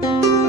thank you